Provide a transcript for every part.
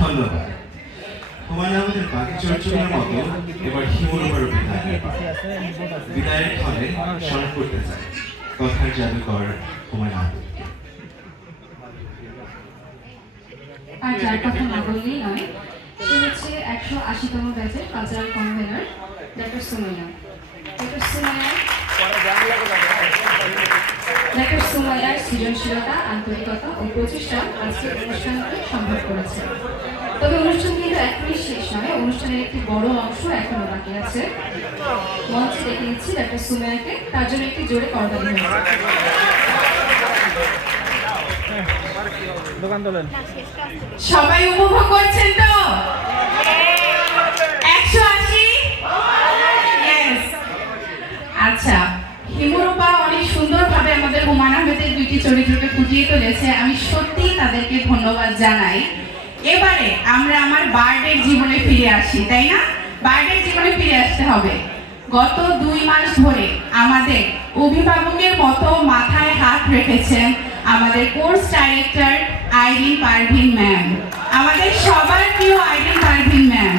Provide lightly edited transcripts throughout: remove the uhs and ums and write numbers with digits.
ধন্যবাদ। তোমার আমাদের বাকি চরিত্রগুলোর মতো এবার হিমুরুবারও বিদায়ের ফলে স্মরণ করতে চাই কথার জাদুকর তোমার আদরকে। আর যার কথা না বললেই নয়, সে হচ্ছে 180তম ব্যাচের cultural convener doctor Sumaiya. Doctor সুমাইয়ার সৃজনশীলতা, আন্তরিকতা ও প্রচেষ্টা আজকের অনুষ্ঠানকে সম্ভব করেছে। তবে অনুষ্ঠান কিন্তু এখনই শেষ নয়, অনুষ্ঠানের একটি বড় অংশ এখনো বাকি আছে। মঞ্চে দেখে নিচ্ছি ডক্টর সুমাইয়াকে, তার জন্য একটি জোরে করতালি হয়েছে। সবাই উপভোগ করছেন তো? 180? আচ্ছা, হিমুরুপা অনেক সুন্দরভাবে আমাদের হুমায়ূন আহমেদের দুইটি চরিত্রকে ফুটিয়ে তুলেছে। আমি সত্যিই তাদেরকে ধন্যবাদ জানাই। এবারে আমরা আমার বার্ডের জীবনে ফিরে আসি, তাই না? বার্ডের জীবনে ফিরে আসতে হবে। গত 2 মাস ধরে আমাদের অভিভাবকের মতো মাথায় হাত রেখেছেন আমাদের course director Irin Parvin ma'am, আমাদের সবার প্রিয় আইরিন পারভিন ম্যাম।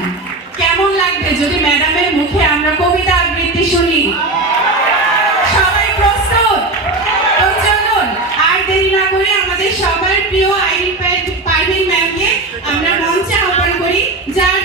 কেমন লাগবে যদি ম্যাডামের মুখে আমরা কবিতা আবৃত্তি শুনি? সবাই প্রস্তুত? তো চলুন আর দেরি না করে আমাদের সবার প্রিয় আইরিন পারভিন ম্যামকে আমরা মঞ্চে আহ্বান করি, যার